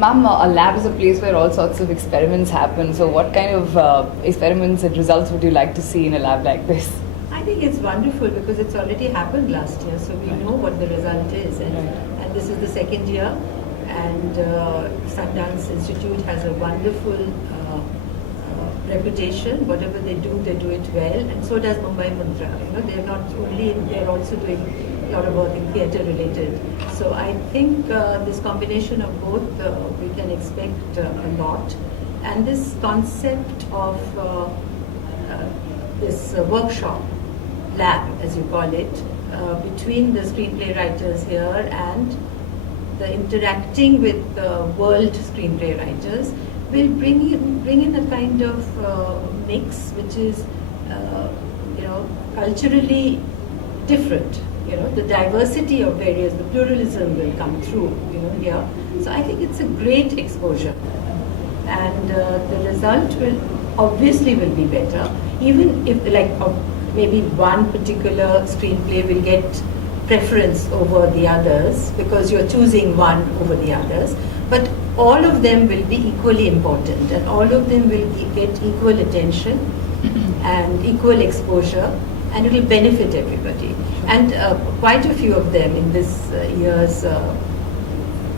Ma'am, a lab is a place where all sorts of experiments happen. So, what kind of experiments and results would you like to see in a lab like this? I think it's wonderful because it's already happened last year, so we know what the result is, and this is the second year, and Sundance Institute has a wonderful reputation. Whatever they do it well, and so does Mumbai Mantra. You know, they're not only they're also doing a lot of work in theatre related. So I think this combination of both, we can expect a lot, and this concept of this workshop lab, as you call it, between the screenplay writers here and the interacting with the world screenplay writers will bring in a kind of mix which is culturally different. You know, the diversity of various, the pluralism will come through, here. So I think it's a great exposure, and the result will obviously be better, even if maybe one particular screenplay will get preference over the others because you're choosing one over the others, but all of them will be equally important, and all of them will get equal attention and equal exposure, and it will benefit everybody. And quite a few of them in this year's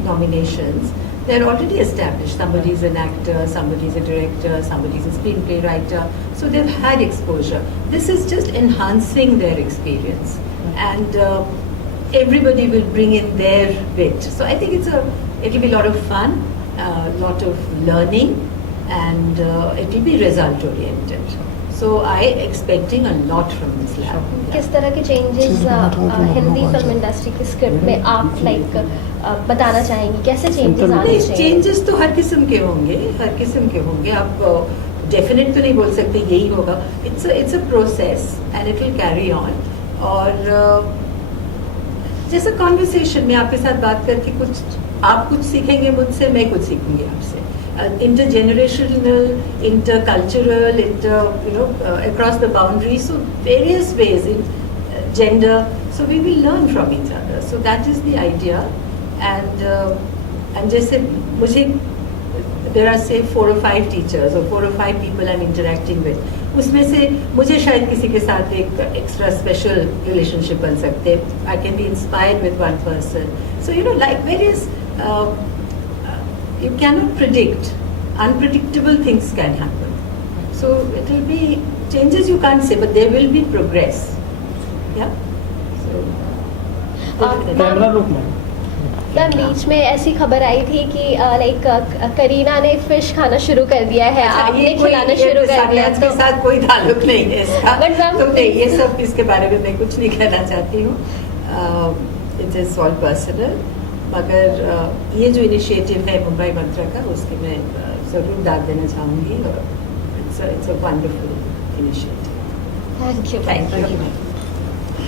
nominations, they're already established. Somebody's an actor, somebody's a director, somebody's a screenplay writer. So they've had exposure. This is just enhancing their experience. And everybody will bring in their bit. So I think it'll be a lot of fun, a lot of learning, and it will be result oriented. So I expecting a lot from this lab. किस तरह के changes Hindi film industry की script में आप बताना चाहेंगी, कैसे changes आने चाहिए? Changes तो हर किस्म के होंगे, आप definite तो नहीं बोल सकते यही होगा. It's a process and it will carry on. और जैसे conversation में आपके साथ बात करके आप कुछ सीखेंगे मुझसे, मैं कुछ सीखूंगी आपसे. Intergenerational, intercultural, across the boundaries, so various ways in gender. So we will learn from each other. So that is the idea. And जैसे there are say 4 or 5 teachers or 4 or 5 people I'm interacting with. उसमें से मुझे शायद किसी के साथ एक extra special relationship बन सकते. I can be inspired with one person. So like various. You cannot predict. Unpredictable things can happen. So it will be changes you can't say, but there will be progress. Yeah. So. Ma'am बीच में ऐसी खबर आई थी कि करीना ने fish खाना शुरू कर दिया है, आपने खिलाना शुरू कर दिया, तो इसके साथ कोई ताल्लुक नहीं है इसका. तो ये सब इसके बारे में मैं कुछ नहीं कहना चाहती हूँ. It is all personal. मगर ये जो इनिशिएटिव है मुंबई मंत्रा का, उसके मैं ज़रूर दाद देना चाहूँगी, और it's a wonderful initiative. Thank you.